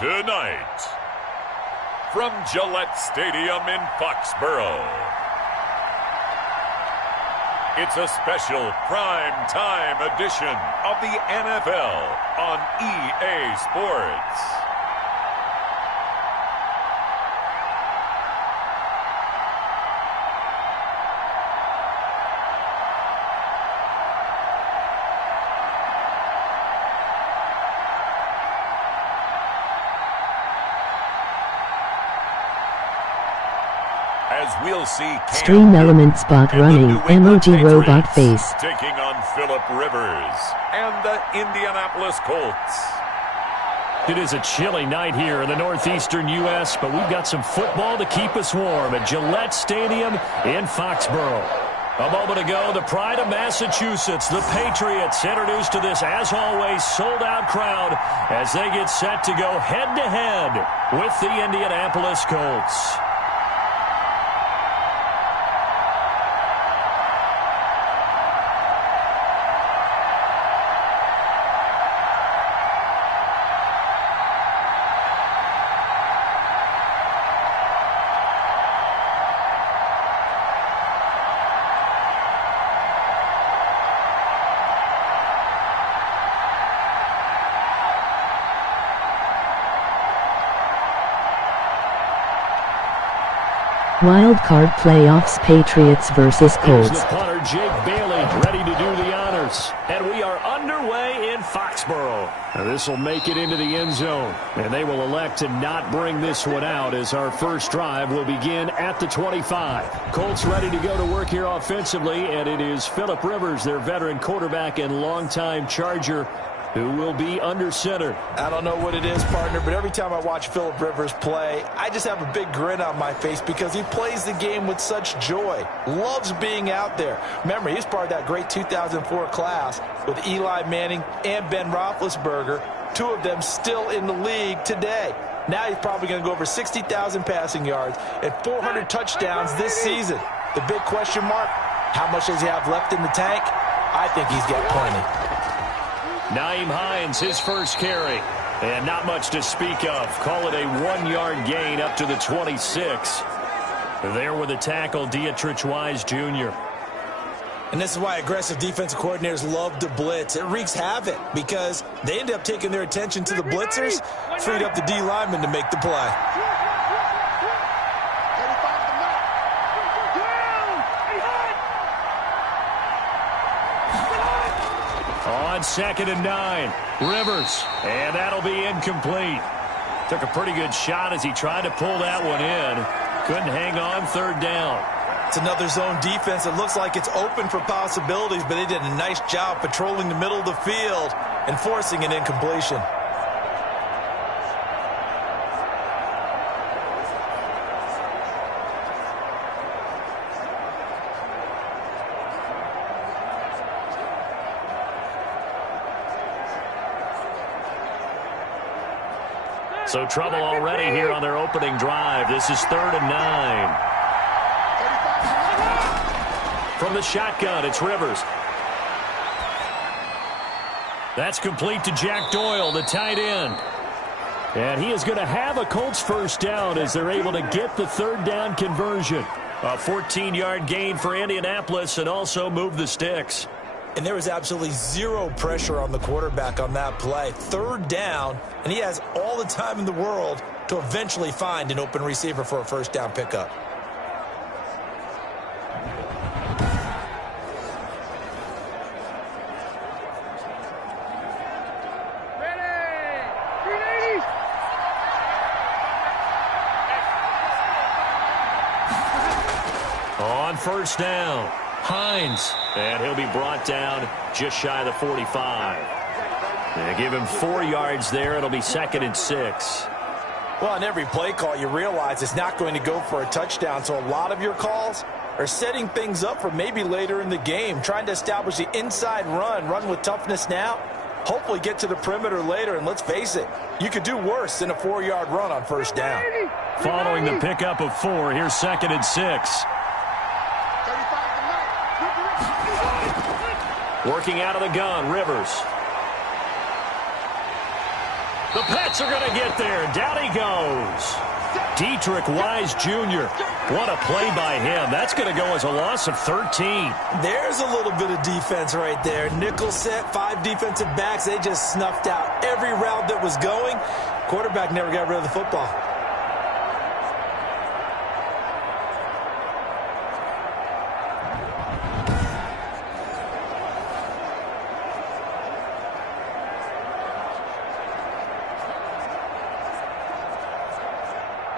Tonight, from Gillette Stadium in Foxborough, it's a special prime time edition of the NFL on EA Sports. As we'll see, Stream Element Spot running, emoji robot face. Taking on Phillip Rivers and the Indianapolis Colts. It is a chilly night here in the northeastern U.S., but we've got some football to keep us warm at Gillette Stadium in Foxborough. A moment ago, the pride of Massachusetts, the Patriots, introduced to this, as always, sold-out crowd as they get set to go head-to-head with the Indianapolis Colts. Wild card playoffs, Patriots versus Colts. Here's the punter, Jake Bailey, ready to do the honors. And we are underway in Foxborough. Now this will make it into the end zone. And they will elect to not bring this one out as our first drive will begin at the 25. Colts ready to go to work here offensively. And it is Phillip Rivers, their veteran quarterback and longtime Charger, who will be under center. I don't know what it is, partner, but every time I watch Phillip Rivers play, I just have a big grin on my face because he plays the game with such joy. Loves being out there. Remember, he was part of that great 2004 class with Eli Manning and Ben Roethlisberger, two of them still in the league today. Now he's probably going to go over 60,000 passing yards and 400 touchdowns this season. The big question mark, how much does he have left in the tank? I think he's got plenty. Nyheim Hines, his first carry. And not much to speak of. Call it a 1-yard gain up to the 26. There with the tackle, Dietrich Wise Jr. And this is why aggressive defensive coordinators love to blitz. It wreaks havoc because they end up taking their attention to the blitzers, freed up the D lineman to make the play. On 2nd and 9, Rivers, and that'll be incomplete. Took a pretty good shot as he tried to pull that one in. Couldn't hang on 3rd down. It's another zone defense. It looks like it's open for possibilities, but they did a nice job patrolling the middle of the field and forcing an incompletion. So trouble already here on their opening drive. This is 3rd and 9. From the shotgun, it's Rivers. That's complete to Jack Doyle, the tight end. And he is going to have a Colts first down as they're able to get the 3rd down conversion. A 14-yard gain for Indianapolis and also move the sticks. And there was absolutely zero pressure on the quarterback on that play. 3rd down, and he has all the time in the world to eventually find an open receiver for a first down pickup. On 1st down, Hines, and he'll be brought down just shy of the 45. They give him 4 yards there. It'll be 2nd and 6. Well, on every play call, you realize it's not going to go for a touchdown, so a lot of your calls are setting things up for maybe later in the game, trying to establish the inside run with toughness now, hopefully get to the perimeter later, and let's face it, you could do worse than a 4-yard run on 1st down. Following the pickup of 4, here's 2nd and 6. Working out of the gun, Rivers. The Pats are going to get there. Down he goes. Dietrich Wise Jr. What a play by him. That's going to go as a loss of 13. There's a little bit of defense right there. Nickel set, 5 defensive backs. They just snuffed out every route that was going. Quarterback never got rid of the football.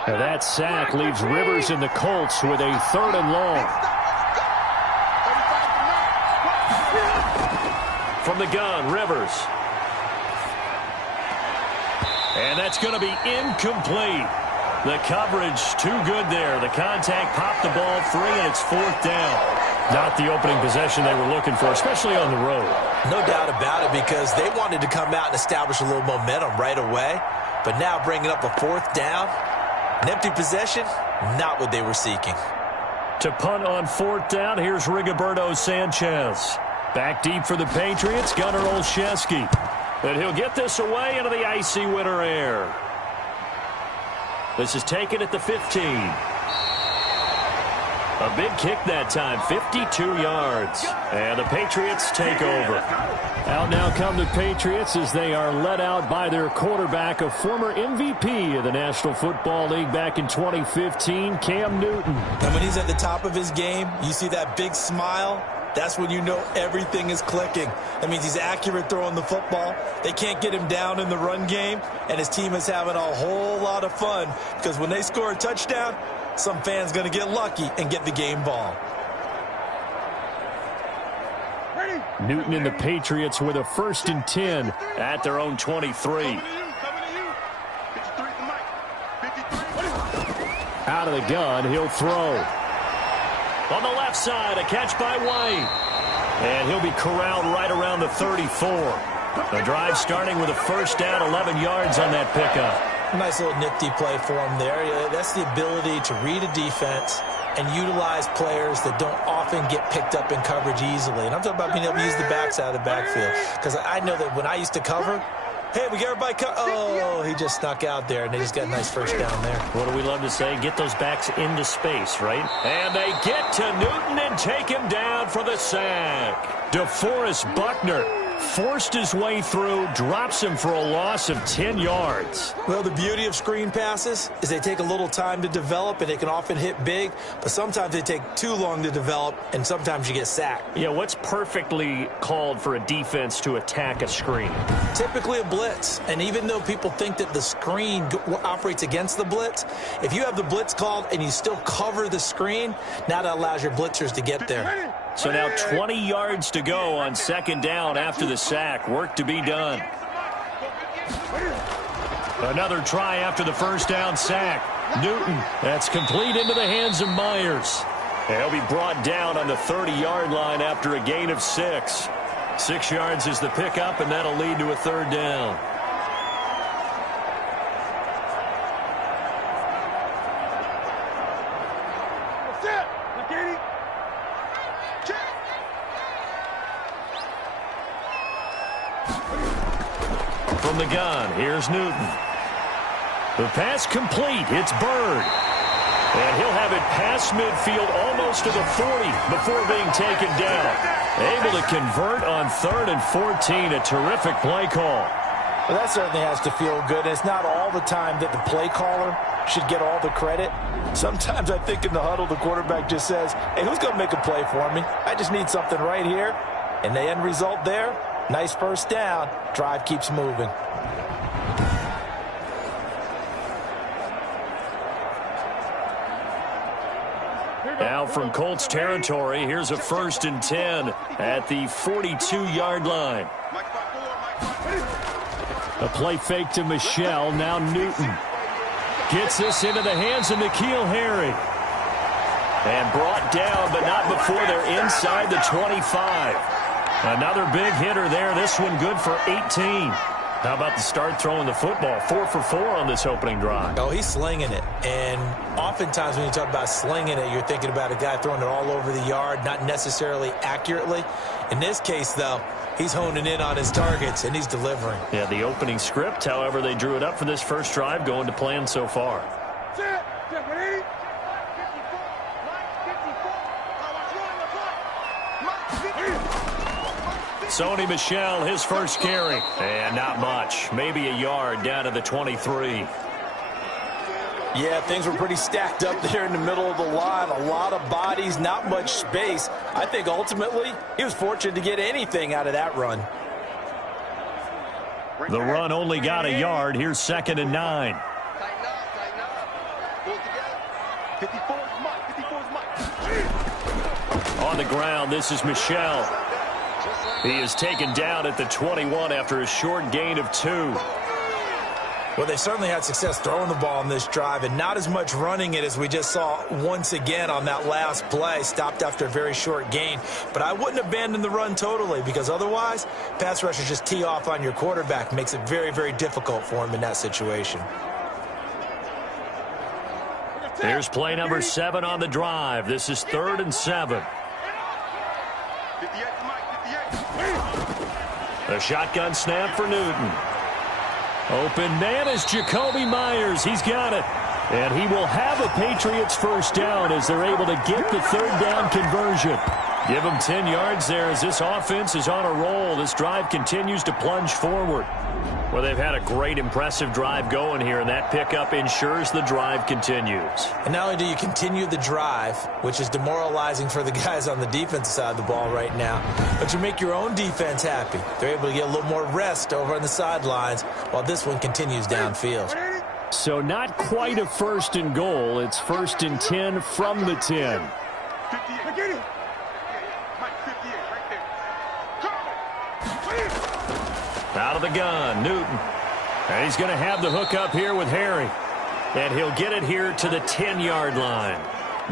And that sack leaves Rivers and the Colts with a 3rd and long. From the gun, Rivers. And that's going to be incomplete. The coverage too good there. The contact popped the ball free, and it's 4th down. Not the opening possession they were looking for, especially on the road. No doubt about it, because they wanted to come out and establish a little momentum right away. But now bringing up a 4th down, an empty possession, not what they were seeking. To punt on 4th down, here's Rigoberto Sanchez. Back deep for the Patriots, Gunnar Olszewski. And he'll get this away into the icy winter air. This is taken at the 15. A big kick that time, 52 yards. And the Patriots take over. Out now come the Patriots as they are led out by their quarterback, a former MVP of the National Football League back in 2015, Cam Newton. And when he's at the top of his game, you see that big smile. That's when you know everything is clicking. That means he's accurate throwing the football. They can't get him down in the run game, and his team is having a whole lot of fun because when they score a touchdown, some fan's going to get lucky and get the game ball. Newton and the Patriots with a 1st and 10 at their own 23. Out of the gun, he'll throw. On the left side, a catch by White. And he'll be corralled right around the 34. The drive starting with a 1st down, 11 yards on that pickup. Nice little nifty play for him there. That's the ability to read a defense and utilize players that don't often get picked up in coverage easily. And I'm talking about being able to use the backside of the backfield. Because I know that when I used to cover, hey, we got everybody oh, he just snuck out there, and they just got a nice 1st down there. What do we love to say? Get those backs into space, right? And they get to Newton and take him down for the sack. DeForest Buckner forced his way through, drops him for a loss of 10 yards. Well, the beauty of screen passes is they take a little time to develop, and they can often hit big, but sometimes they take too long to develop, and sometimes you get sacked. Yeah, what's perfectly called for a defense to attack a screen? Typically a blitz, and even though people think that the screen operates against the blitz, if you have the blitz called and you still cover the screen, now that allows your blitzers to get there. So now 20 yards to go on 2nd down after the sack. Work to be done. Another try after the 1st down sack. Newton, that's complete into the hands of Myers. He'll be brought down on the 30-yard line after a gain of 6. 6 yards is the pickup, and that'll lead to a 3rd down. From the gun, here's Newton. The pass complete. It's Bird. And he'll have it past midfield almost to the 40 before being taken down. Able to convert on 3rd and 14. A terrific play call. Well, that certainly has to feel good. It's not all the time that the play caller should get all the credit. Sometimes I think in the huddle, the quarterback just says, hey, who's going to make a play for me? I just need something right here. And the end result there, nice 1st down. Drive keeps moving. Now from Colts territory, here's a 1st and 10 at the 42-yard line. A play fake to Michelle. Now Newton gets this into the hands of N'Keal Harry. And brought down, but not before they're inside the 25. Another big hitter there. This one good for 18. How about the start throwing the football? 4 for 4 on this opening drive. Oh, he's slinging it. And oftentimes when you talk about slinging it, you're thinking about a guy throwing it all over the yard, not necessarily accurately. In this case, though, He's honing in on his targets, and he's delivering. Yeah, the opening script, however, they drew it up for this first drive, going to plan so far. Sony Michel, his first carry. And not much. Maybe a yard down to the 23. Yeah, things were pretty stacked up there in the middle of the line. A lot of bodies, not much space. I think ultimately he was fortunate to get anything out of that run. The run only got a yard. Here's 2nd and 9. On the ground, this is Michel. He is taken down at the 21 after a short gain of 2. Well, they certainly had success throwing the ball on this drive and not as much running it as we just saw once again on that last play. Stopped after a very short gain. But I wouldn't abandon the run totally because otherwise, pass rushers just tee off on your quarterback. Makes it very, very difficult for him in that situation. Here's play number 7 on the drive. This is 3rd and 7. A shotgun snap for Newton. Open man is Jacoby Myers. He's got it. And he will have a Patriots first down as they're able to get the 3rd down conversion. Give them 10 yards there as this offense is on a roll. This drive continues to plunge forward. Well, they've had a great, impressive drive going here, and that pickup ensures the drive continues. And not only do you continue the drive, which is demoralizing for the guys on the defensive side of the ball right now, but you make your own defense happy. They're able to get a little more rest over on the sidelines while this one continues downfield. So not quite a 1st and goal. It's 1st and 10 from the 10. Out of the gun, Newton. And he's going to have the hook up here with Harry. And he'll get it here to the 10-yard line.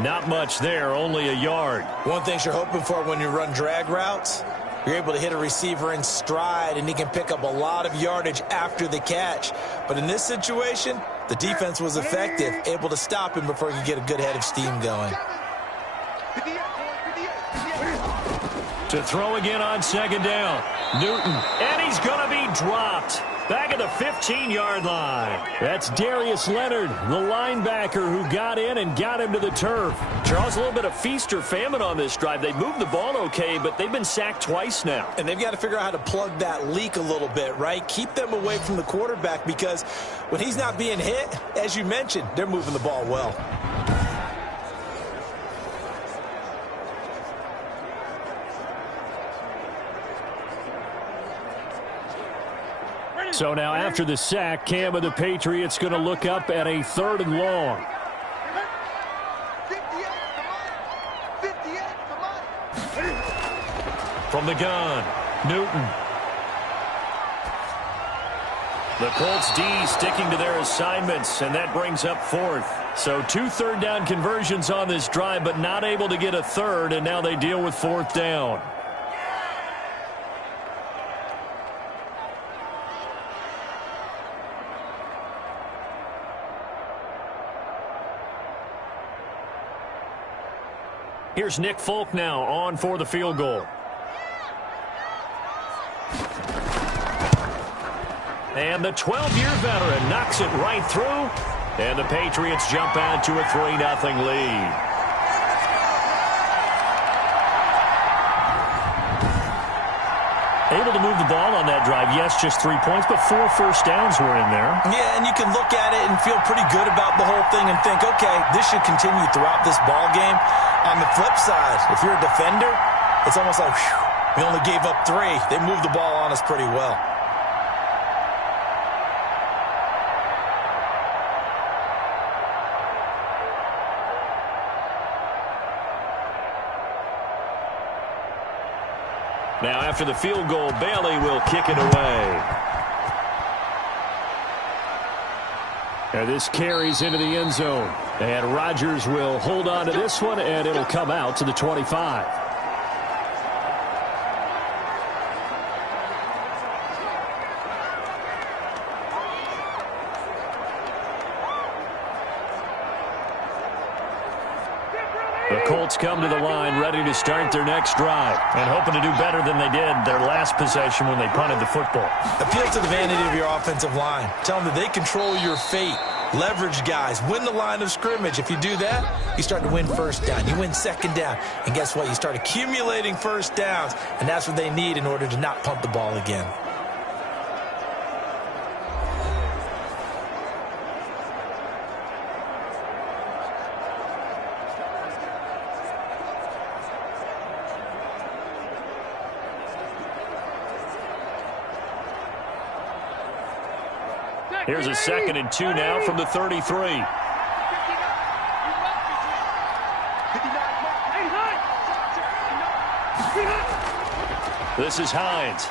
Not much there, only a yard. One thing you're hoping for when you run drag routes, you're able to hit a receiver in stride, and he can pick up a lot of yardage after the catch. But in this situation, the defense was effective, able to stop him before he could get a good head of steam going. To throw again on 2nd down. Newton, and he's going to be dropped. Back at the 15-yard line. That's Darius Leonard, the linebacker who got in and got him to the turf. Charles, a little bit of feast or famine on this drive. They moved the ball okay, but they've been sacked twice now. And they've got to figure out how to plug that leak a little bit, right? Keep them away from the quarterback because when he's not being hit, as you mentioned, they're moving the ball well. So now after the sack, Cam of the Patriots going to look up at a 3rd and long. From the gun, Newton. The Colts D sticking to their assignments, and that brings up 4th. So 2 3rd down conversions on this drive, but not able to get a 3rd, and now they deal with 4th down. Here's Nick Folk now on for the field goal. And the 12-year veteran knocks it right through. And the Patriots jump out to a 3-0 lead. Able to move the ball on that drive. Yes, just 3 points, but 4 first downs were in there. Yeah, and you can look at it and feel pretty good about the whole thing and think, okay, this should continue throughout this ball game. On the flip side, if you're a defender, it's almost like, whew, we only gave up 3. They moved the ball on us pretty well. Now after the field goal, Bailey will kick it away. And this carries into the end zone. And Rodgers will hold on to this one, and it'll come out to the 25. The Colts come to the line ready to start their next drive and hoping to do better than they did their last possession when they punted the football. Appeal to the vanity of your offensive line. Tell them that they control your fate. Leverage guys. Win the line of scrimmage. If you do that, you start to win first down. You win second down. And guess what? You start accumulating first downs. And that's what they need in order to not punt the ball again. Here's a 2nd and 2 now from the 33. This is Hines.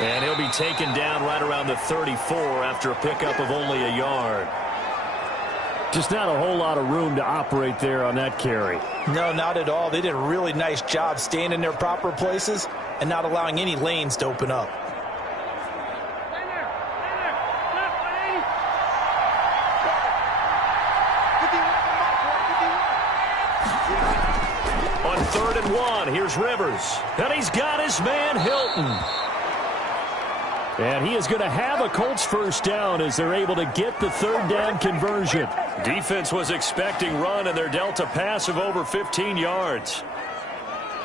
And he'll be taken down right around the 34 after a pickup of only a yard. Just not a whole lot of room to operate there on that carry. No, not at all. They did a really nice job staying in their proper places and not allowing any lanes to open up. On 3rd and 1, here's Rivers. And he's got his man, Hilton. And he is going to have a Colts first down as they're able to get the 3rd down conversion. Defense was expecting run, and they're dealt a pass of over 15 yards.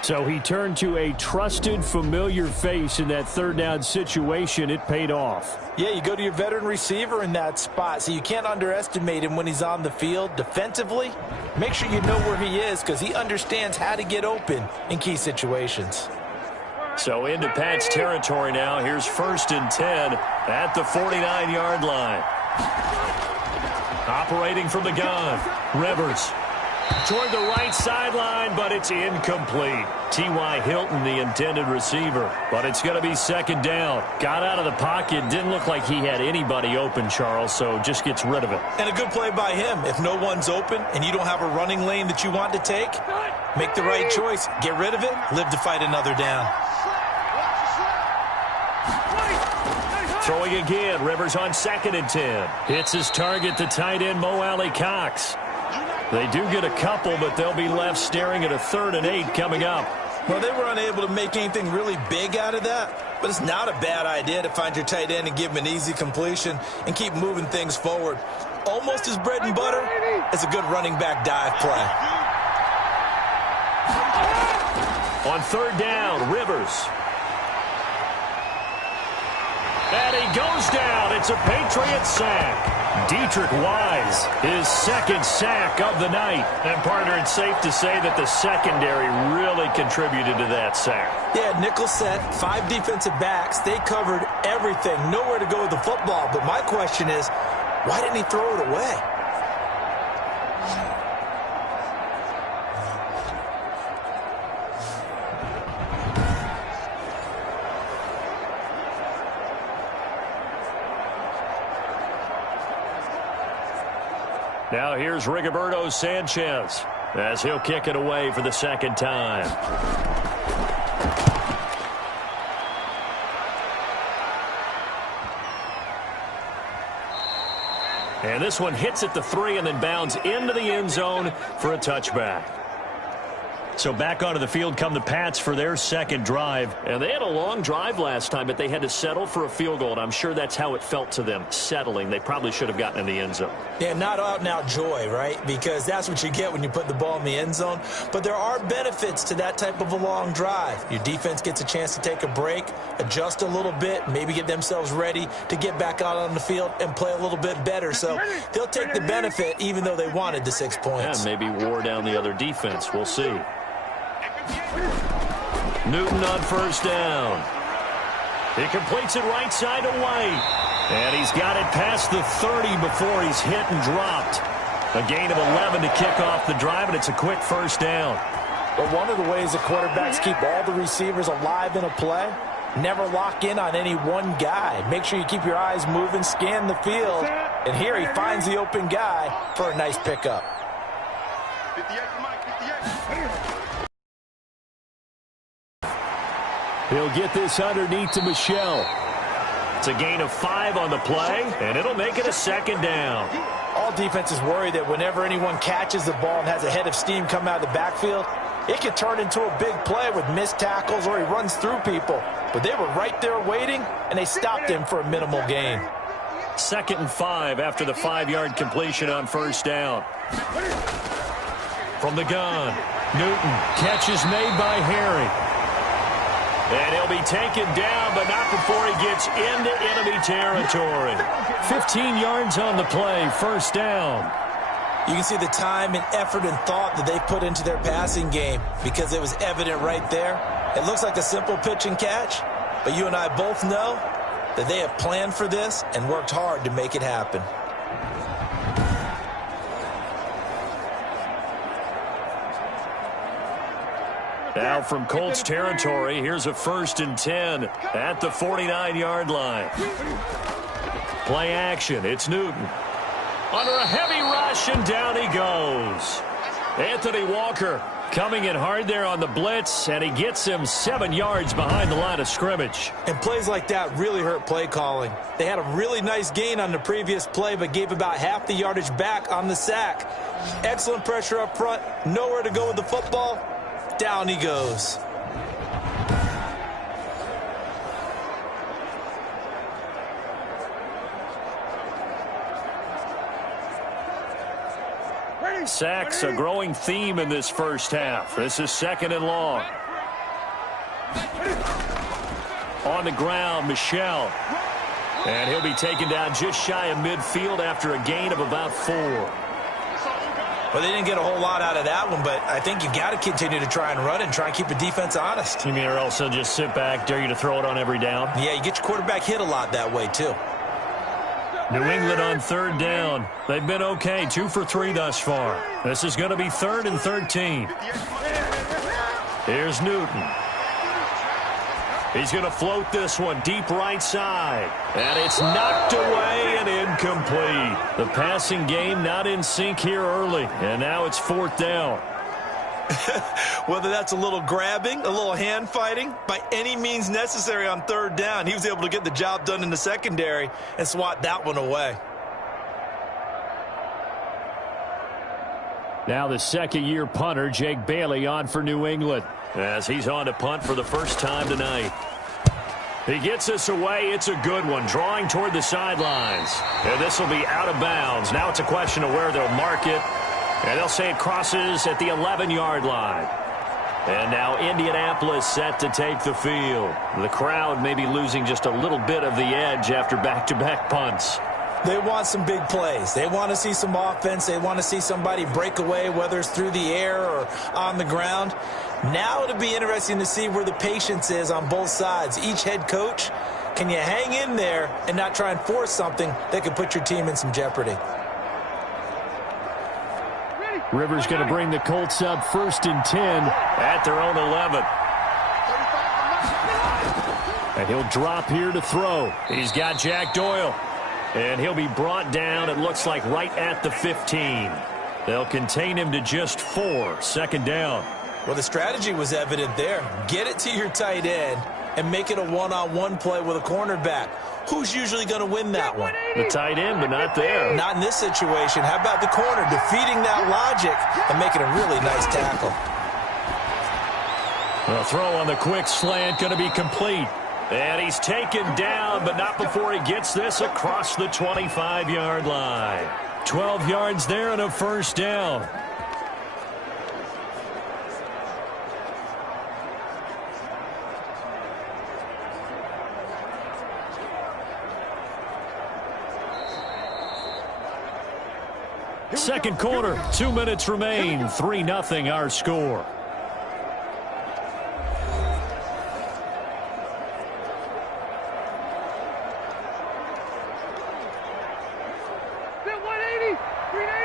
So he turned to a trusted, familiar face in that 3rd down situation. It paid off. Yeah, you go to your veteran receiver in that spot, so you can't underestimate him when he's on the field. Defensively, make sure you know where he is because he understands how to get open in key situations. So into Pat's territory now. Here's 1st and 10 at the 49-yard line. Operating from the gun, Rivers. Toward the right sideline, but it's incomplete. T.Y. Hilton, the intended receiver. But it's going to be 2nd down. Got out of the pocket. Didn't look like he had anybody open, Charles, so just gets rid of it. And a good play by him. If no one's open and you don't have a running lane that you want to take, make the right choice. Get rid of it. Live to fight another down. Throwing again. Rivers on 2nd and 10. Hits his target, the tight end, Mo Alley Cox. They do get a couple, but they'll be left staring at a 3rd and 8 coming up. Well, they were unable to make anything really big out of that, but it's not a bad idea to find your tight end and give him an easy completion and keep moving things forward. Almost as bread and butter as a good running back dive play. On 3rd down, Rivers. And he goes down. It's a Patriots sack. Dietrich Wise, his 2nd sack of the night. And, partner, it's safe to say that the secondary really contributed to that sack. Yeah, nickel set, 5 defensive backs. They covered everything. Nowhere to go with the football. But my question is, why didn't he throw it away? Now here's Rigoberto Sanchez as he'll kick it away for the 2nd time. And this one hits at the 3 and then bounds into the end zone for a touchback. So back onto the field come the Pats for their 2nd drive. And they had a long drive last time, but they had to settle for a field goal. And I'm sure that's how it felt to them, settling. They probably should have gotten in the end zone. Yeah, not out-and-out joy, right? Because that's what you get when you put the ball in the end zone. But there are benefits to that type of a long drive. Your defense gets a chance to take a break, adjust a little bit, maybe get themselves ready to get back out on the field and play a little bit better. So they'll take the benefit even though they wanted the 6 points. Yeah, maybe wore down the other defense. We'll see. Newton on 1st down. He completes it right side to White. And he's got it past the 30 before he's hit and dropped. A gain of 11 to kick off the drive, and it's a quick 1st down. But one of the ways the quarterbacks keep all the receivers alive in a play, never lock in on any one guy. Make sure you keep your eyes moving, scan the field. And here he finds the open guy for a nice pickup. 58 for Mike, 58. He'll get this underneath to Michelle. It's a gain of 5 on the play, and it'll make it a 2nd down. All defenses worry that whenever anyone catches the ball and has a head of steam come out of the backfield, it could turn into a big play with missed tackles or he runs through people. But they were right there waiting, and they stopped him for a minimal gain. 2nd and 5 after the 5-yard completion on first down. From the gun, Newton. Catch is made by Harry. And he'll be taken down, but not before he gets into enemy territory. 15 yards on the play, first down. You can see the time and effort and thought that they put into their passing game because it was evident right there. It looks like a simple pitch and catch, but you and I both know that they have planned for this and worked hard to make it happen. Now from Colts territory, here's a 1st and 10 at the 49-yard line. Play action, it's Newton. Under a heavy rush, and down he goes. Anthony Walker coming in hard there on the blitz, and he gets him 7 yards behind the line of scrimmage. And plays like that really hurt play calling. They had a really nice gain on the previous play, but gave about half the yardage back on the sack. Excellent pressure up front, nowhere to go with the football. Down he goes. Sacks a growing theme in this first half. This is 2nd and long. On the ground, Michel. And he'll be taken down just shy of midfield after a gain of about 4. Well, they didn't get a whole lot out of that one, but I think you got to continue to try and run and try and keep the defense honest. You mean or else they'll just sit back, dare you to throw it on every down? Yeah, you get your quarterback hit a lot that way, too. New England on 3rd down. They've been okay, 2 for 3 thus far. This is going to be 3rd and 13. Here's Newton. He's going to float this one deep right side. And it's knocked away and incomplete. The passing game not in sync here early. And now it's 4th down. Whether that's a little grabbing, a little hand fighting, by any means necessary on 3rd down, he was able to get the job done in the secondary and swat that one away. Now the 2nd-year punter, Jake Bailey, on for New England, as he's on to punt for the first time tonight. He gets this away. It's a good one, drawing toward the sidelines. And this will be out of bounds. Now it's a question of where they'll mark it. And they'll say it crosses at the 11-yard line. And now Indianapolis set to take the field. The crowd may be losing just a little bit of the edge after back-to-back punts. They want some big plays. They want to see some offense. They want to see somebody break away, whether it's through the air or on the ground. Now it'll be interesting to see where the patience is on both sides. Each head coach, can you hang in there and not try and force something that could put your team in some jeopardy? Rivers going to bring the Colts up 1st and 10 at their own 11. And he'll drop here to throw. He's got Jack Doyle. And he'll be brought down, it looks like, right at the 15. They'll contain him to just 4, 2nd down. Well, the strategy was evident there. Get it to your tight end and make it a one-on-one play with a cornerback. Who's usually going to win that one? The tight end, but not there. Not in this situation. How about the corner defeating that logic and making a really nice tackle? The throw on the quick slant going to be complete. And he's taken down, but not before he gets this across the 25-yard line. 12 yards there and a 1st down. Second quarter, 2 minutes remain. 3-0 our score.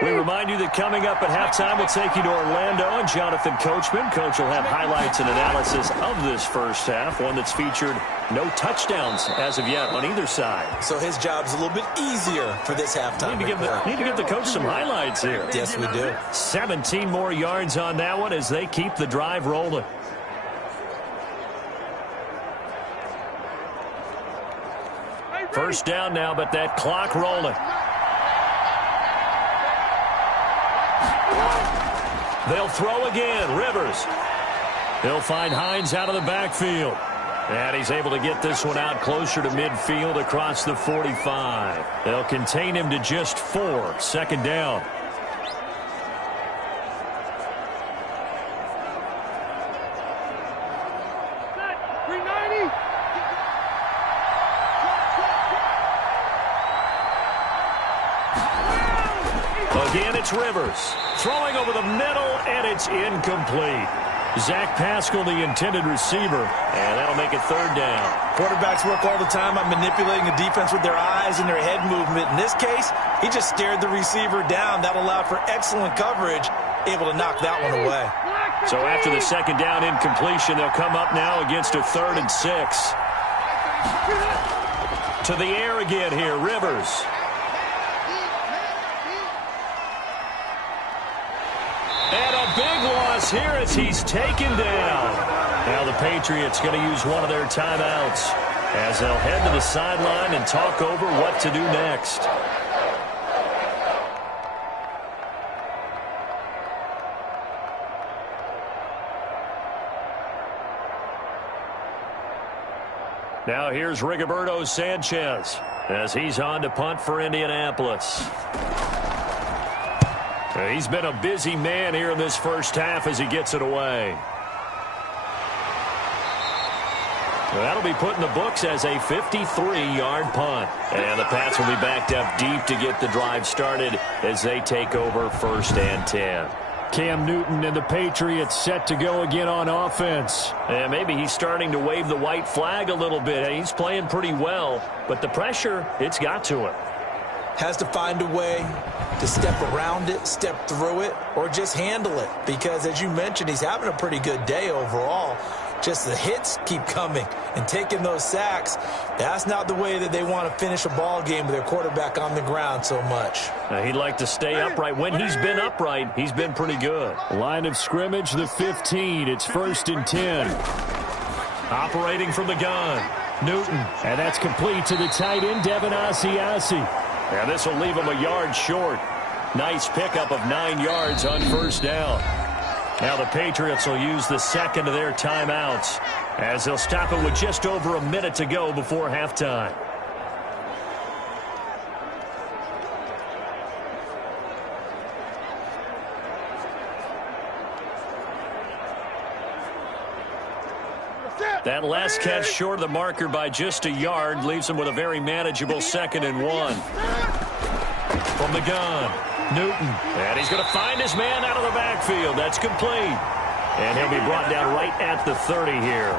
We remind you that coming up at halftime, we'll take you to Orlando and Jonathan Coachman. Coach will have highlights and analysis of this first half, one that's featured no touchdowns as of yet on either side. So his job's a little bit easier for this halftime. Need to give the coach some highlights here. Yes, we do. 17 more yards on that one as they keep the drive rolling. First down now, but that clock rolling. They'll throw again. Rivers. He'll find Hines out of the backfield. And he's able to get this one out closer to midfield across the 45. They'll contain him to just 4. Second down. Again, it's Rivers. Throwing over the middle, and it's incomplete. Zach Pascal, the intended receiver, and that'll make it third down. Quarterbacks work all the time on manipulating the defense with their eyes and their head movement. In this case, he just stared the receiver down. That allowed for excellent coverage, able to knock that one away. So after the second down incompletion, they'll come up now against a 3rd and 6. To the air again here, Rivers. And a big loss here as he's taken down. Now the Patriots going to use one of their timeouts as they'll head to the sideline and talk over what to do next. Now here's Rigoberto Sanchez as he's on to punt for Indianapolis. He's been a busy man here in this first half as he gets it away. That'll be put in the books as a 53-yard punt. And the Pats will be backed up deep to get the drive started as they take over 1st and 10. Cam Newton and the Patriots set to go again on offense. And maybe he's starting to wave the white flag a little bit. He's playing pretty well, but the pressure, it's got to him. Has to find a way to step around it, step through it, or just handle it. Because, as you mentioned, he's having a pretty good day overall. Just the hits keep coming and taking those sacks. That's not the way that they want to finish a ball game with their quarterback on the ground so much. He'd like to stay upright. When he's been upright, he's been pretty good. Line of scrimmage, the 15. It's 1st and 10. Operating from the gun, Newton. And that's complete to the tight end, Devin Asiasi. And this will leave him a yard short. Nice pickup of 9 yards on 1st down. Now the Patriots will use the second of their timeouts as they'll stop it with just over a minute to go before halftime. That last catch short of the marker by just a yard leaves him with a very manageable 2nd and 1. From the gun, Newton. And he's going to find his man out of the backfield. That's complete. And he'll be brought down right at the 30 here.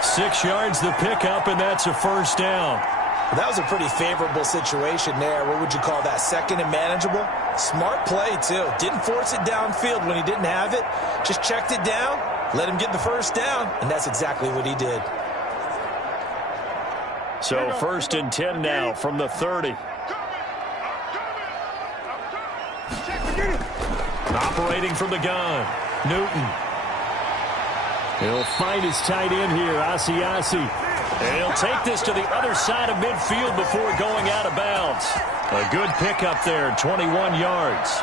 6 yards the pickup, and that's a 1st down. Well, that was a pretty favorable situation there. What would you call that? 2nd and manageable? Smart play, too. Didn't force it downfield when he didn't have it. Just checked it down. Let him get the 1st down, and that's exactly what he did. So 1st and 10 now from the 30. Operating from the gun, Newton. He'll find his tight end here, Asiasi. And he'll take this to the other side of midfield before going out of bounds. A good pickup there, 21 yards.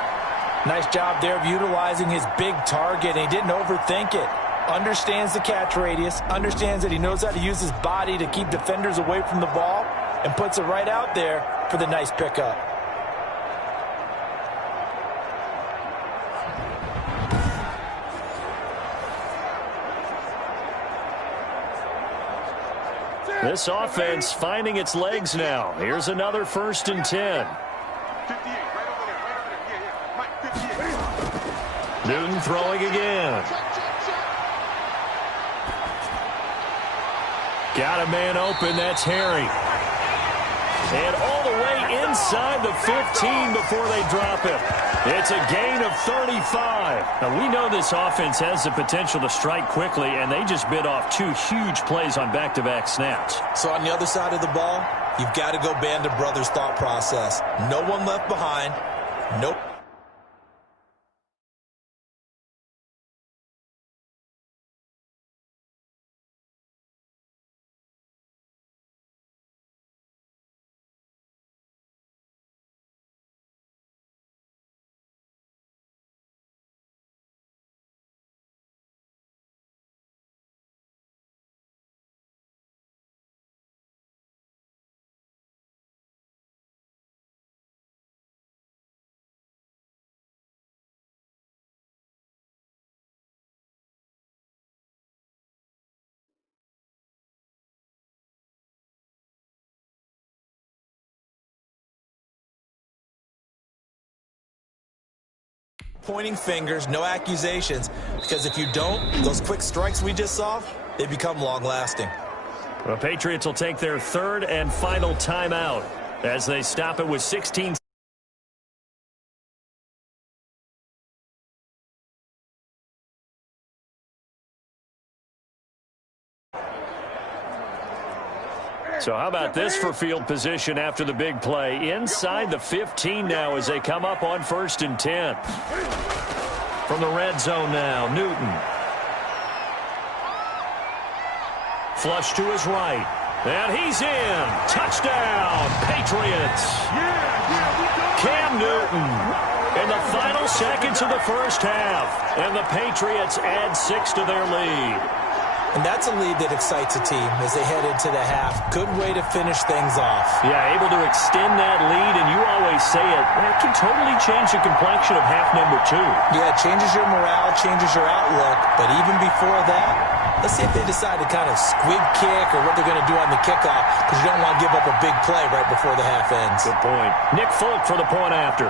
Nice job there of utilizing his big target. He didn't overthink it. Understands the catch radius, understands that he knows how to use his body to keep defenders away from the ball, and puts it right out there for the nice pickup. This offense finding its legs now. Here's another 1st and 10. 58, right over there. Yeah. Mike, 58. Newton throwing again. Got a man open. That's Harry. And all the way inside the 15 before they drop him. It's a gain of 35. Now, we know this offense has the potential to strike quickly, and they just bit off 2 huge plays on back-to-back snaps. So on the other side of the ball, you've got to go Band of Brothers thought process. No one left behind. Nope. Pointing fingers, no accusations, because if you don't, those quick strikes we just saw, they become long-lasting. The Patriots will take their third and final timeout as they stop it with 16. So how about this for field position after the big play? Inside the 15 now as they come up on 1st and 10. From the red zone now, Newton. Flush to his right. And he's in. Touchdown, Patriots. Cam Newton in the final seconds of the first half. And the Patriots add 6 to their lead. And that's a lead that excites a team as they head into the half. Good way to finish things off. Yeah, able to extend that lead, and you always say it can totally change the complexion of half number 2. Yeah, it changes your morale, changes your outlook. But even before that, let's see if they decide to kind of squib kick or what they're going to do on the kickoff, because you don't want to give up a big play right before the half ends. Good point. Nick Folk for the point after.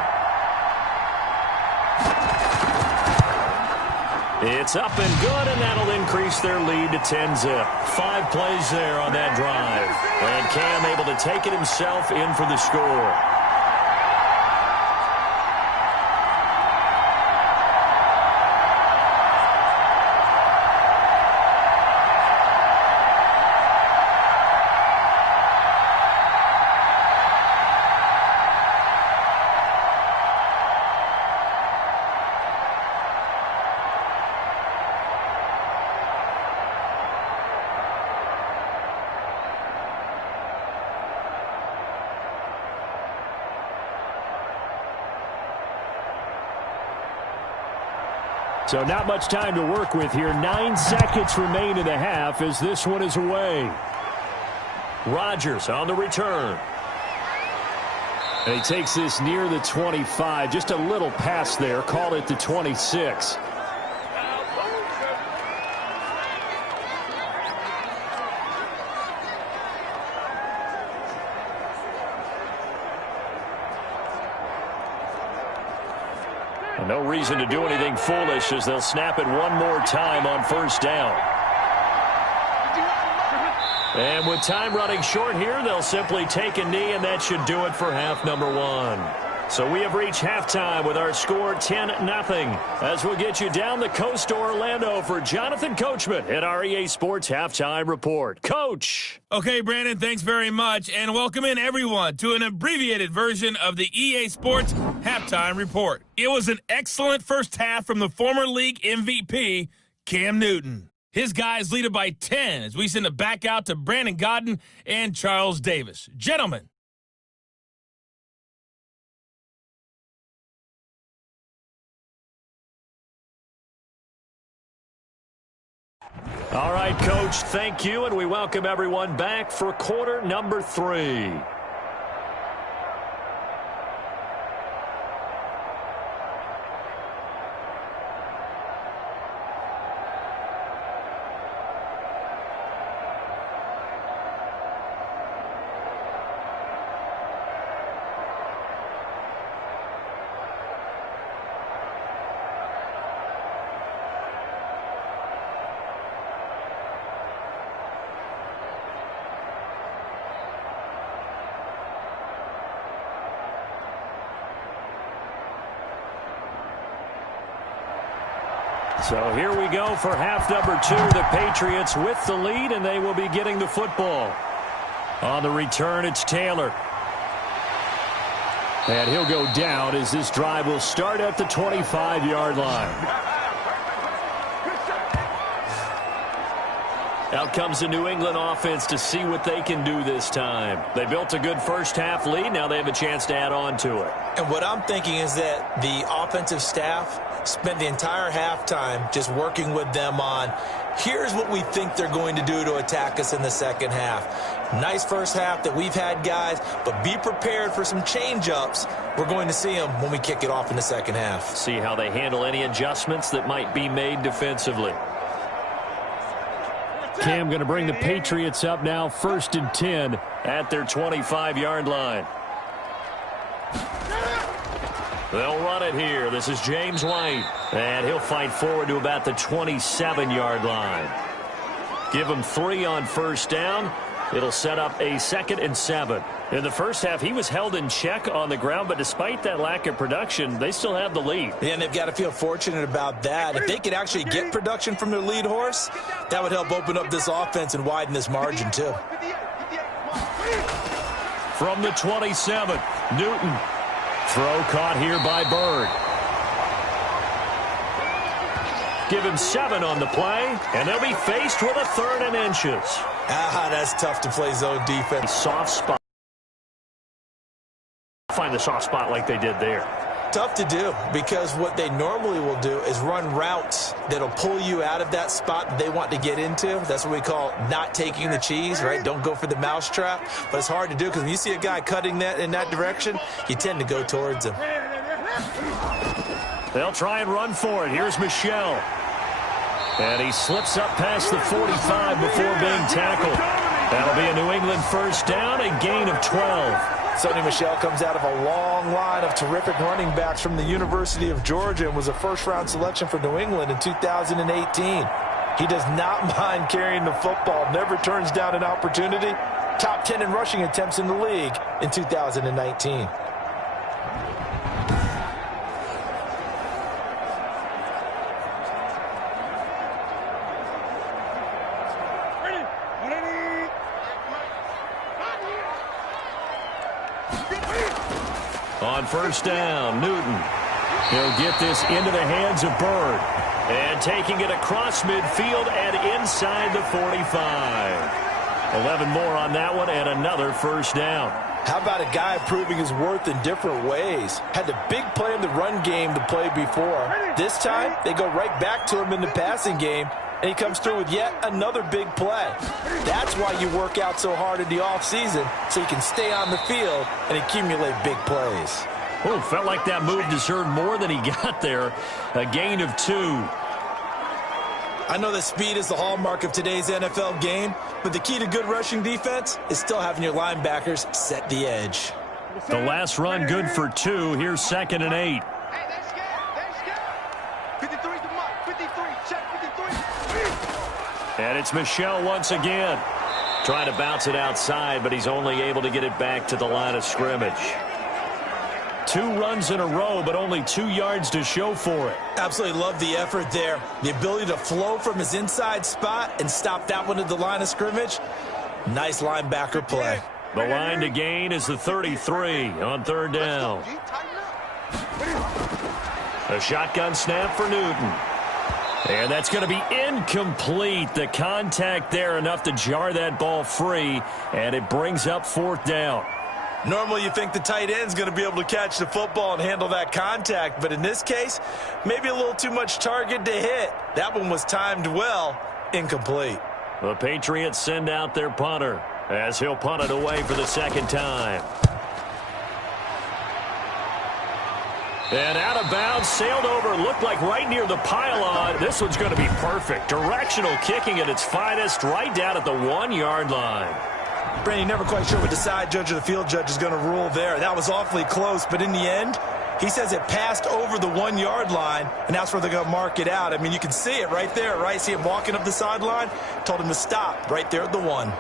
It's up and good, and that'll increase their lead to 10-zip. 5 plays there on that drive. And Cam able to take it himself in for the score. So not much time to work with here. 9 seconds remain in the half as this one is away. Rodgers on the return. And he takes this near the 25. Just a little pass there. Call it the 26. No reason to do anything foolish as they'll snap it one more time on 1st down. And with time running short here, they'll simply take a knee, and that should do it for half number 1. So we have reached halftime with our score 10-0. As we'll get you down the coast to Orlando for Jonathan Coachman at our EA Sports Halftime Report. Coach! Okay, Brandon, thanks very much, and welcome in everyone to an abbreviated version of the EA Sports Halftime Report. It was an excellent first half from the former league MVP, Cam Newton. His guys lead it by 10 as we send it back out to Brandon Godden and Charles Davis. Gentlemen. All right, Coach, thank you, and we welcome everyone back for quarter number 3. So here we go for half number 2. The Patriots with the lead, and they will be getting the football. On the return, it's Taylor. And he'll go down as this drive will start at the 25-yard line. Out comes the New England offense to see what they can do this time. They built a good first half lead. Now they have a chance to add on to it. And what I'm thinking is that the offensive staff spent the entire halftime just working with them on, here's what we think they're going to do to attack us in the second half. Nice first half that we've had, guys, but be prepared for some change-ups. We're going to see them when we kick it off in the second half. See how they handle any adjustments that might be made defensively. Cam going to bring the Patriots up now, 1st and 10 at their 25-yard line. They'll run it here. This is James White. And he'll fight forward to about the 27-yard line. Give him 3 on first down. It'll set up a 2nd and 7. In the first half, he was held in check on the ground, but despite that lack of production, they still have the lead. Yeah, and they've got to feel fortunate about that. If they could actually get production from their lead horse, that would help open up this offense and widen this margin, too. From the 27, Newton. Throw caught here by Bird. Give him 7 on the play, and they'll be faced with a 3rd and inches. That's tough to play zone defense. Soft spot. Find the soft spot like they did there. Tough to do, because what they normally will do is run routes that'll pull you out of that spot that they want to get into. That's what we call not taking the cheese, right? Don't go for the mousetrap. But it's hard to do, because when you see a guy cutting that in that direction, you tend to go towards him. They'll try and run for it. Here's Michelle. And he slips up past the 45 before being tackled. That'll be a New England first down, a gain of 12. Sonny Michel comes out of a long line of terrific running backs from the University of Georgia and was a first-round selection for New England in 2018. He does not mind carrying the football, never turns down an opportunity. Top 10 in rushing attempts in the league in 2019. On first down, Newton. He'll get this into the hands of Bird. And taking it across midfield and inside the 45. 11 more on that one and another first down. How about a guy proving his worth in different ways? Had the big play in the run game to play before. This time, they go right back to him in the passing game, and he comes through with yet another big play. That's why you work out so hard in the offseason, so you can stay on the field and accumulate big plays. Oh, felt like that move deserved more than he got there. A gain of 2. I know that speed is the hallmark of today's NFL game, but the key to good rushing defense is still having your linebackers set the edge. The last run good for 2. Here's 2nd and 8. And it's Michel once again. Trying to bounce it outside, but he's only able to get it back to the line of scrimmage. 2 runs in a row, but only 2 yards to show for it. Absolutely love the effort there. The ability to flow from his inside spot and stop that one at the line of scrimmage. Nice linebacker play. The line to gain is the 33 on 3rd down. A shotgun snap for Newton. And that's going to be incomplete. The contact there enough to jar that ball free, and it brings up 4th down. Normally you think the tight end's going to be able to catch the football and handle that contact, but in this case, maybe a little too much target to hit. That one was timed well, incomplete. The Patriots send out their punter as he'll punt it away for the 2nd time. And out of bounds, sailed over, looked like right near the pylon. This one's going to be perfect. Directional kicking at its finest, right down at the 1-yard line. Brandon, never quite sure what the side judge or the field judge is going to rule there. That was awfully close, but in the end, he says it passed over the 1-yard line, and that's where they're going to mark it out. I mean, you can see it right there, right? See him walking up the sideline? Told him to stop right there at the 1.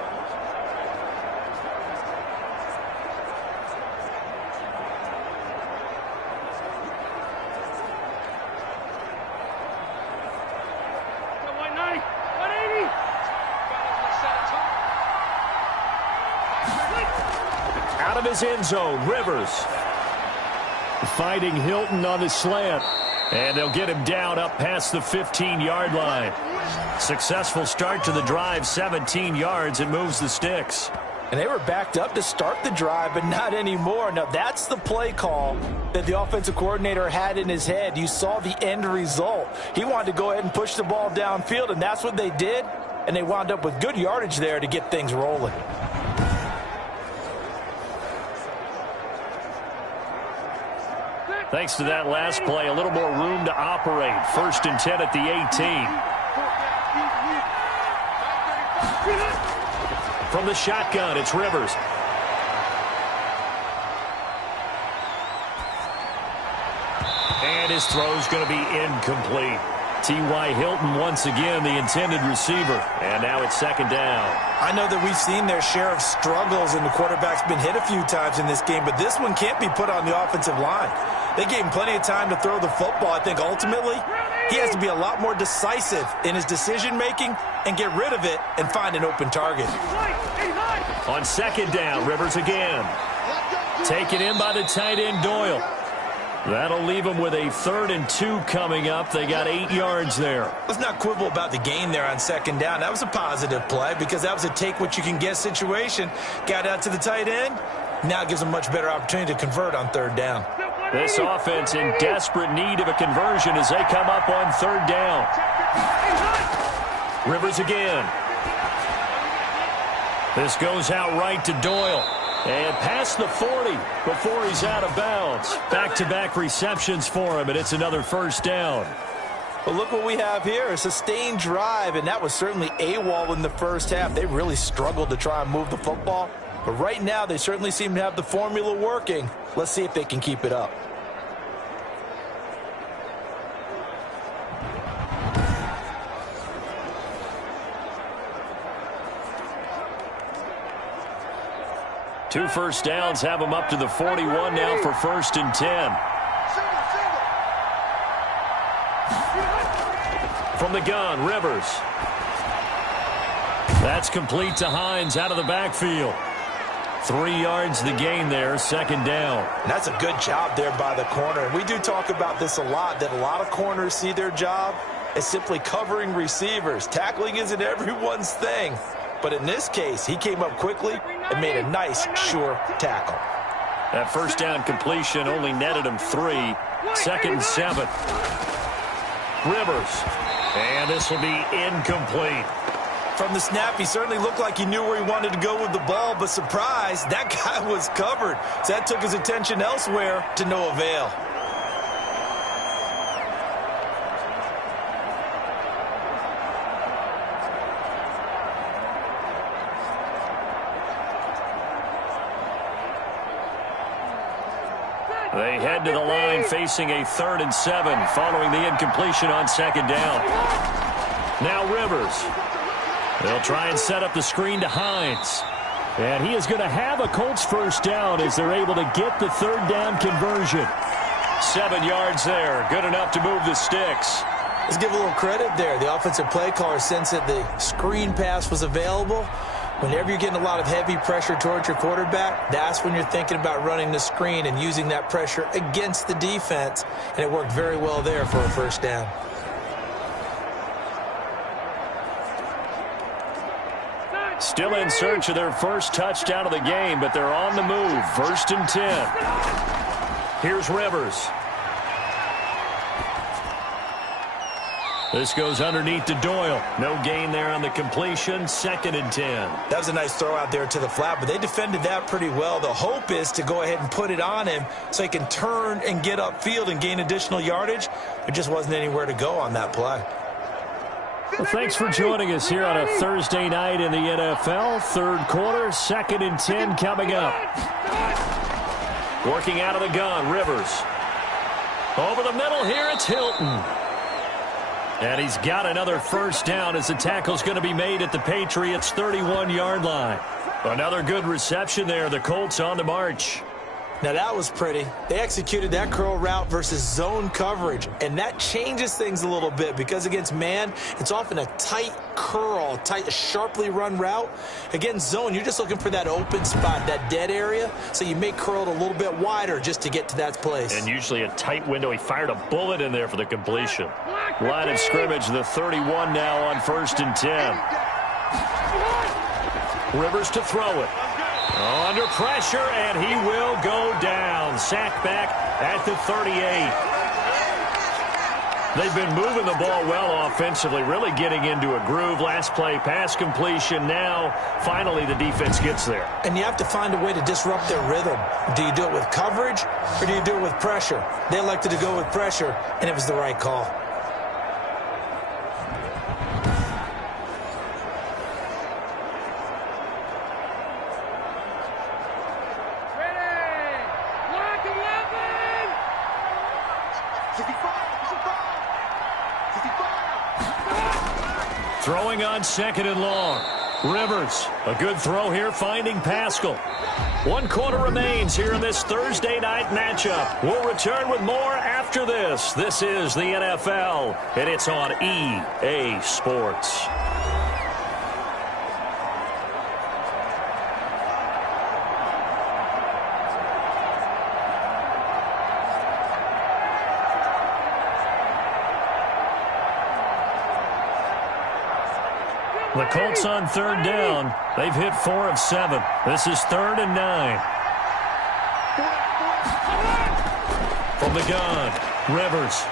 Out of his end zone, Rivers. Fighting Hilton on his slant. And they'll get him down up past the 15-yard line. Successful start to the drive, 17 yards, and moves the sticks. And they were backed up to start the drive, but not anymore. Now, that's the play call that the offensive coordinator had in his head. You saw the end result. He wanted to go ahead and push the ball downfield, and that's what they did. And they wound up with good yardage there to get things rolling. Thanks to that last play, a little more room to operate. 1st and 10 at the 18. From the shotgun, it's Rivers. And his throw is going to be incomplete. T.Y. Hilton once again the intended receiver. And now it's second down. I know that we've seen their share of struggles, and the quarterback's been hit a few times in this game, but this one can't be put on the offensive line. They gave him plenty of time to throw the football. I think ultimately he has to be a lot more decisive in his decision-making and get rid of it and find an open target. On second down, Rivers again. Taken in by the tight end, Doyle. That'll leave them with a 3rd and 2 coming up. They got 8 yards there. Let's not quibble about the gain there on second down. That was a positive play because that was a take-what-you-can-get situation. Got out to the tight end. Now gives them a much better opportunity to convert on 3rd down. This offense in desperate need of a conversion as they come up on 3rd down. Rivers again. This goes out right to Doyle. And past the 40 before he's out of bounds. Back-to-back receptions for him, and it's another first down. But look what we have here, a sustained drive, and that was certainly AWOL in the first half. They really struggled to try and move the football. But right now, they certainly seem to have the formula working. Let's see if they can keep it up. Two first downs have them up to the 41 now for 1st and 10. From the gun, Rivers. That's complete to Hines out of the backfield. 3 yards the gain there, 2nd down. And that's a good job there by the corner. And we do talk about this a lot, that a lot of corners see their job as simply covering receivers. Tackling isn't everyone's thing. But in this case, he came up quickly and made a nice, sure tackle. That first down completion only netted him 3. 2nd and 7. Rivers. And this will be incomplete. From the snap, he certainly looked like he knew where he wanted to go with the ball, but surprise, that guy was covered. So that took his attention elsewhere to no avail. They head to the line facing a 3rd and 7 following the incompletion on 2nd down. Now Rivers. They'll try and set up the screen to Hines. And he is going to have a Colts first down as they're able to get the 3rd down conversion. 7 yards there. Good enough to move the sticks. Let's give a little credit there. The offensive play caller sensed that the screen pass was available. Whenever you're getting a lot of heavy pressure towards your quarterback, that's when you're thinking about running the screen and using that pressure against the defense. And it worked very well there for a first down. Still in search of their first touchdown of the game, but they're on the move. 1st and 10. Here's Rivers. This goes underneath to Doyle. No gain there on the completion. 2nd and 10. That was a nice throw out there to the flat, but they defended that pretty well. The hope is to go ahead and put it on him so he can turn and get upfield and gain additional yardage. There just wasn't anywhere to go on that play. Well, thanks for joining us here on a Thursday night in the NFL. 3rd quarter, 2nd and 10 coming up. Working out of the gun, Rivers. Over the middle here, it's Hilton. And he's got another first down as the tackle's going to be made at the Patriots' 31-yard line. Another good reception there. The Colts on the march. Now that was pretty. They executed that curl route versus zone coverage, and that changes things a little bit because against man, it's often a tight curl, tight, sharply run route. Against zone, you're just looking for that open spot, that dead area, so you may curl it a little bit wider just to get to that place. And usually a tight window. He fired a bullet in there for the completion. Line of scrimmage, the 31 now on 1st and 10. Rivers to throw it. Under pressure, and he will go down. Sacked back at the 38. They've been moving the ball well offensively, really getting into a groove. Last play, pass completion. Now, finally, the defense gets there. And you have to find a way to disrupt their rhythm. Do you do it with coverage, or do you do it with pressure? They elected to go with pressure, and it was the right call. Ready! Lock 11! 65! Throwing on 2nd and long. Rivers, a good throw here, finding Pascal. 1 quarter remains here in this Thursday night matchup. We'll return with more after this. This is the NFL, and it's on EA Sports. The Colts on 3rd down. They've hit 4 of 7. This is 3rd and 9. From the gun, Rivers.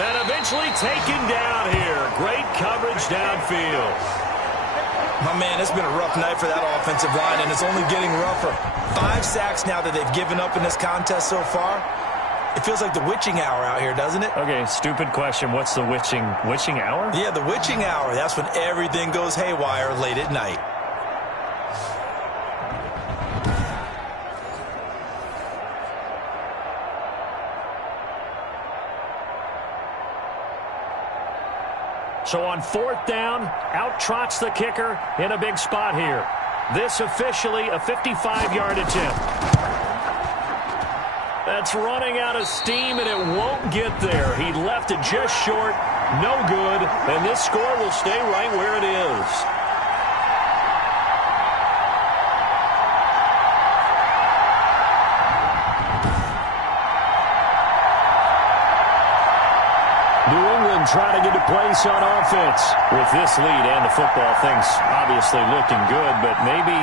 And eventually taken down here. Great coverage downfield. My man, it's been a rough night for that offensive line, and it's only getting rougher. 5 sacks now that they've given up in this contest so far. It feels like the witching hour out here, doesn't it? Okay, stupid question. What's the witching hour? Yeah, the witching hour. That's when everything goes haywire late at night. So on 4th down, out trots the kicker in a big spot here. This officially a 55-yard attempt. That's running out of steam, and it won't get there. He left it just short. No good. And this score will stay right where it is. New England trying to get a place on offense. With this lead and the football, things obviously looking good, but maybe...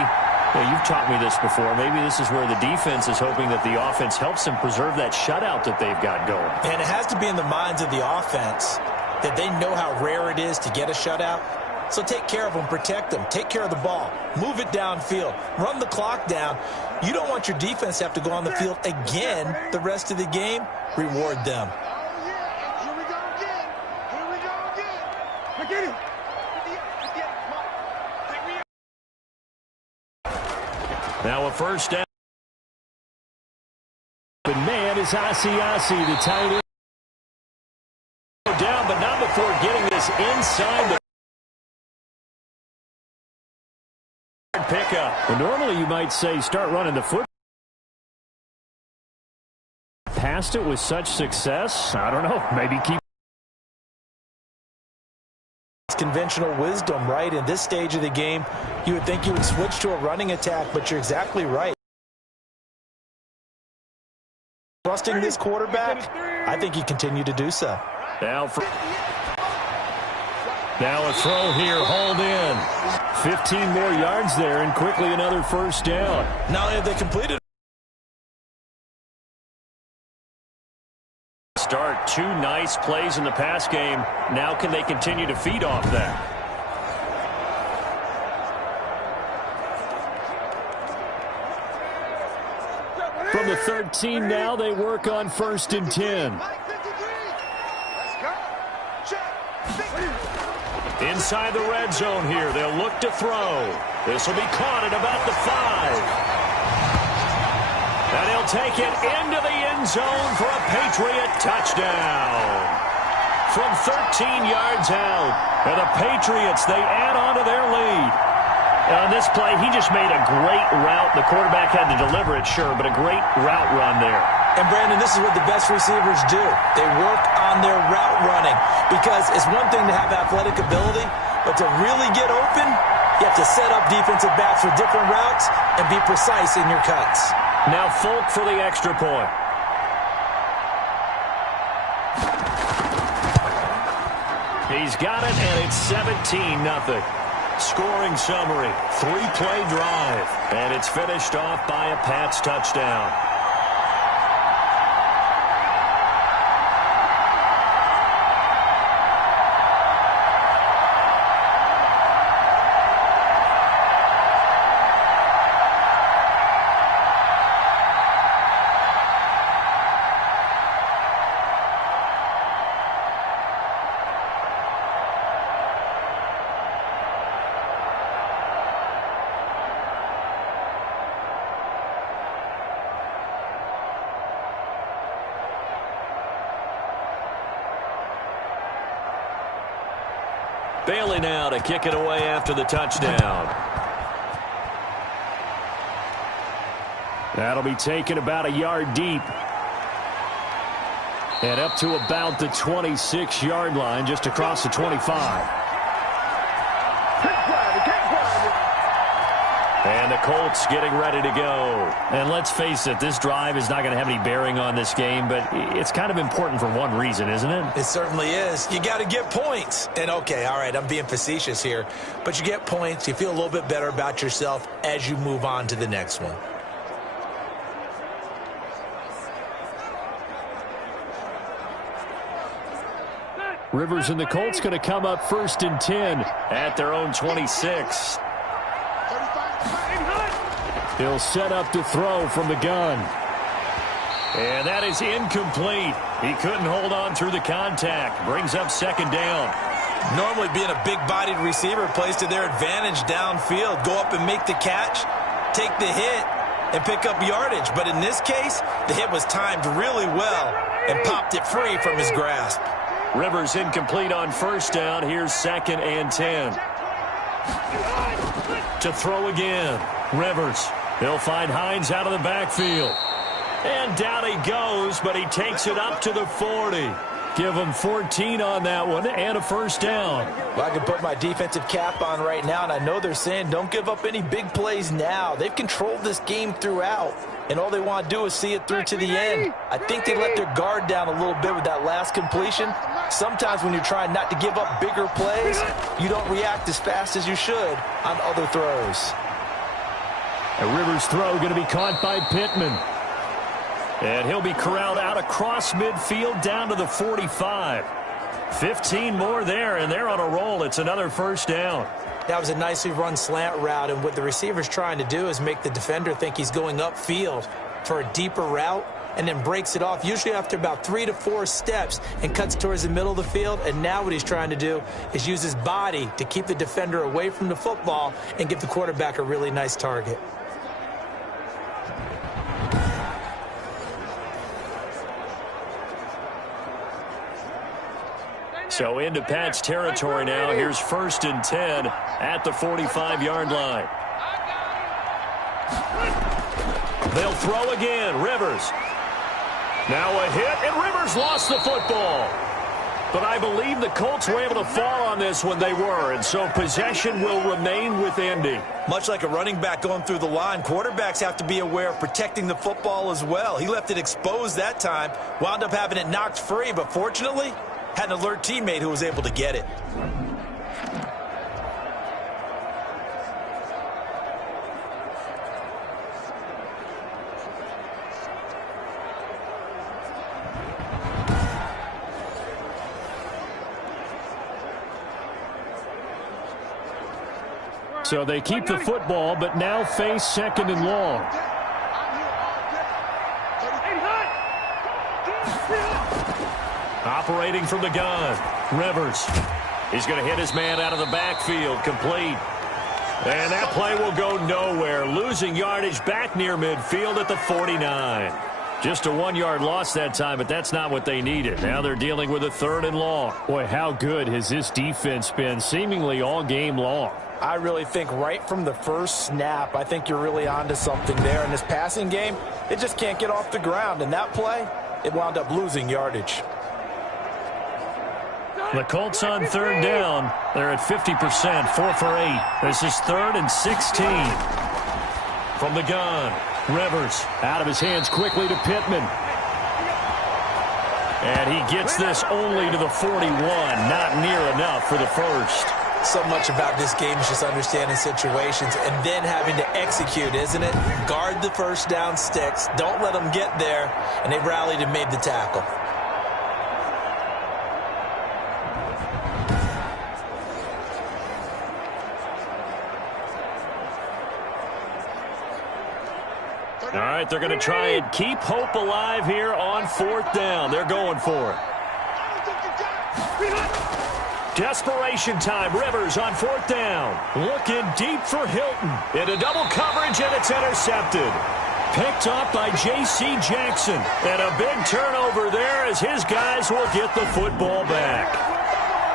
Yeah, you've taught me this before. Maybe this is where the defense is hoping that the offense helps them preserve that shutout that they've got going. And it has to be in the minds of the offense that they know how rare it is to get a shutout. So take care of them, protect them, take care of the ball, move it downfield, run the clock down. You don't want your defense to have to go on the field again the rest of the game. Reward them. Here we go again. Here we go again. Look at him. Now a first down. But man, is Asiasi the tight end. Down, but not before getting this inside the pickup. Well, normally you might say start running the foot. Passed it with such success. I don't know. Maybe keep. Conventional wisdom, right? In this stage of the game, you would think you would switch to a running attack, but you're exactly right. Trusting this quarterback, I think you continue to do so. Now a throw here, hauled in. 15 more yards there, and quickly another first down. Not only have they completed. Start 2 nice plays in the pass game. Now can they continue to feed off that? From the 13 now, they work on 1st and 10. Inside the red zone here, they'll look to throw. This will be caught at about the 5. And he'll take it into the end zone for a Patriot touchdown. From 13 yards out. And the Patriots, they add on to their lead. On this play, he just made a great route. The quarterback had to deliver it, sure, but a great route run there. And, Brandon, this is what the best receivers do. They work on their route running. Because it's one thing to have athletic ability, but to really get open, you have to set up defensive backs with different routes and be precise in your cuts. Now Folk for the extra point. He's got it, and it's 17-0. Scoring summary, 3-play drive, and it's finished off by a Pats touchdown. Bailey now to kick it away after the touchdown. That'll be taken about a yard deep. And up to about the 26-yard line, just across the 25. And the Colts getting ready to go. And let's face it, this drive is not going to have any bearing on this game, but it's kind of important for one reason, isn't it? It certainly is. You got to get points. And okay, all right, I'm being facetious here, but you get points, you feel a little bit better about yourself as you move on to the next one. Rivers and the Colts going to come up 1st and 10 at their own 26. He'll set up to throw from the gun. And that is incomplete. He couldn't hold on through the contact. Brings up 2nd down. Normally being a big-bodied receiver plays to their advantage downfield. Go up and make the catch, take the hit, and pick up yardage. But in this case, the hit was timed really well and popped it free from his grasp. Rivers incomplete on 1st down. Here's 2nd and 10. To throw again. Rivers. He'll find Hines out of the backfield. And down he goes, but he takes it up to the 40. Give him 14 on that one and a 1st down. Well, I can put my defensive cap on right now, and I know they're saying don't give up any big plays now. They've controlled this game throughout, and all they want to do is see it through to the end. I think they let their guard down a little bit with that last completion. Sometimes when you're trying not to give up bigger plays, you don't react as fast as you should on other throws. A Rivers throw going to be caught by Pittman. And he'll be corralled out across midfield down to the 45. 15 more there, and they're on a roll. It's another 1st down. That was a nicely run slant route, and what the receiver's trying to do is make the defender think he's going upfield for a deeper route and then breaks it off, usually after about 3 to 4 steps, and cuts towards the middle of the field. And now what he's trying to do is use his body to keep the defender away from the football and give the quarterback a really nice target. So into Pat's territory now. Here's 1st and 10 at the 45-yard line. They'll throw again. Rivers. Now a hit, and Rivers lost the football. But I believe the Colts were able to fall on this when they were, and so possession will remain with Indy. Much like a running back going through the line, quarterbacks have to be aware of protecting the football as well. He left it exposed that time, wound up having it knocked free, but fortunately, had an alert teammate who was able to get it. So they keep the football, but now face 2nd and long. Operating from the gun. Rivers. He's going to hit his man out of the backfield. Complete. And that play will go nowhere. Losing yardage back near midfield at the 49. Just a 1-yard loss that time, but that's not what they needed. Now they're dealing with a 3rd and long. Boy, how good has this defense been seemingly all game long? I really think right from the first snap, I think you're really onto something there. In this passing game, it just can't get off the ground. And that play, it wound up losing yardage. The Colts on 3rd down. They're at 50%, 4 for 8. This is 3rd and 16. From the gun, Rivers out of his hands quickly to Pittman. And he gets this only to the 41. Not near enough for the 1st. So much about this game is just understanding situations and then having to execute, isn't it? Guard the 1st down sticks. Don't let them get there. And they rallied and made the tackle. All right, they're going to try and keep hope alive here on 4th down. They're going for it. Desperation time. Rivers on 4th down. Looking deep for Hilton. Into double coverage, and it's intercepted. Picked up by J.C. Jackson. And a big turnover there as his guys will get the football back.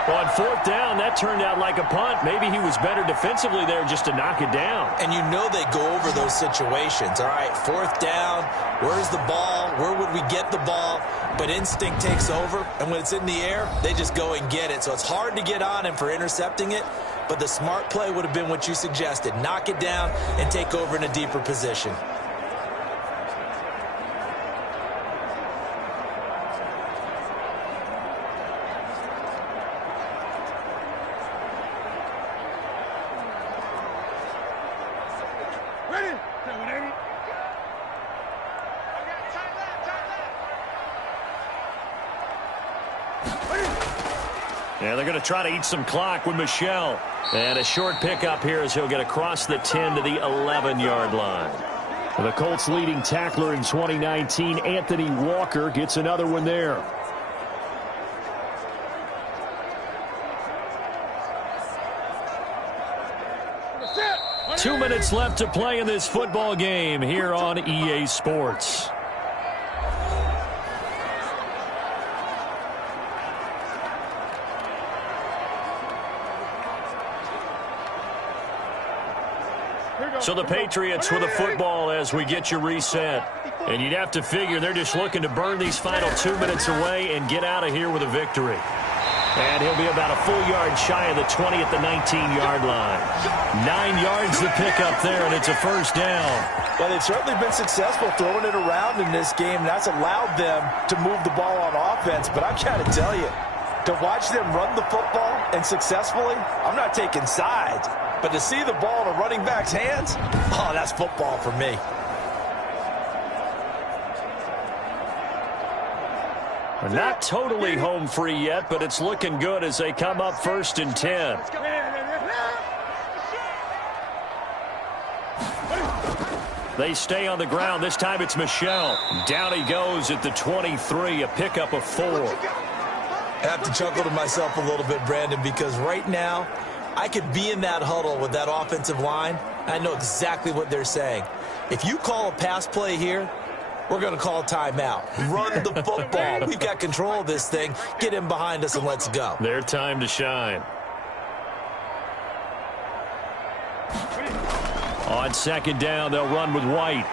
On fourth down, that turned out like a punt. Maybe he was better defensively there just to knock it down. And you know they go over those situations. All right, fourth down, where's the ball? Where would we get the ball? But instinct takes over, and when it's in the air, they just go and get it. So it's hard to get on him for intercepting it, but the smart play would have been what you suggested. Knock it down and take over in a deeper position. Yeah, they're going to try to eat some clock with Michel. And a short pickup here as he'll get across the 10 to the 11-yard line. The Colts' leading tackler in 2019, Anthony Walker, gets another one there. That's it. 2 minutes left to play in this football game here on EA Sports. So the Patriots with the football as we get you reset. And you'd have to figure they're just looking to burn these final 2 minutes away and get out of here with a victory. And he'll be about a full yard shy of the 20 at the 19-yard line. 9 yards to pick up there, and it's a first down. Well, they've certainly been successful throwing it around in this game. That's allowed them to move the ball on offense. But I've got to tell you, to watch them run the football and successfully, I'm not taking sides. But to see the ball in a running back's hands, oh, that's football for me. Not totally home free yet, but it's looking good as they come up 1st and 10. They stay on the ground. This time it's Michel. Down he goes at the 23, a pickup of 4. I have to chuckle to myself a little bit, Brandon, because right now, I could be in that huddle with that offensive line. I know exactly what they're saying. If you call a pass play here, we're going to call a timeout. Run the football. We've got control of this thing. Get him behind us and let's go. Their time to shine. On 2nd down, they'll run with White.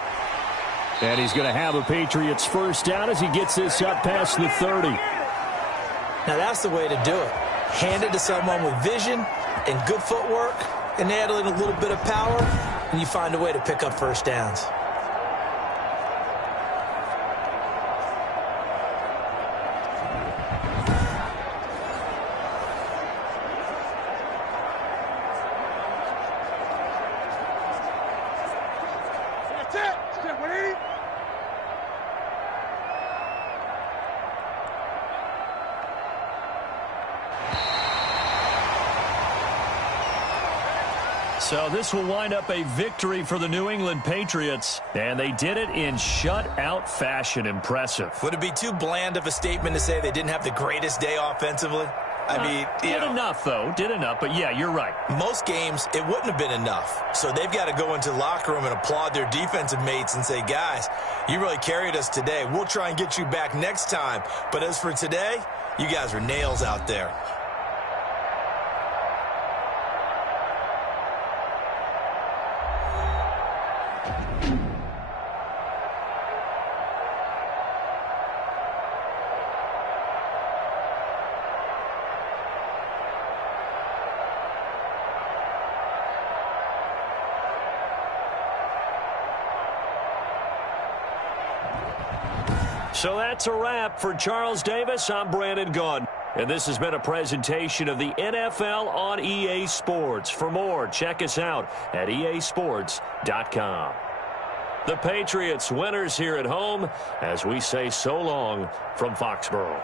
And he's going to have a Patriots first down as he gets this up past the 30. Now that's the way to do it. Hand it to someone with vision and good footwork, and add in a little bit of power, and you find a way to pick up first downs. That's it. Step 180. So this will wind up a victory for the New England Patriots, and they did it in shutout fashion. Impressive. Would it be too bland of a statement to say they didn't have the greatest day offensively? I mean, did enough, though. Did enough, but yeah, you're right. Most games, it wouldn't have been enough. So they've got to go into the locker room and applaud their defensive mates and say, guys, you really carried us today. We'll try and get you back next time. But as for today, you guys are nails out there. So that's a wrap for Charles Davis. I'm Brandon Gaudin. And this has been a presentation of the NFL on EA Sports. For more, check us out at easports.com. The Patriots winners here at home as we say so long from Foxborough.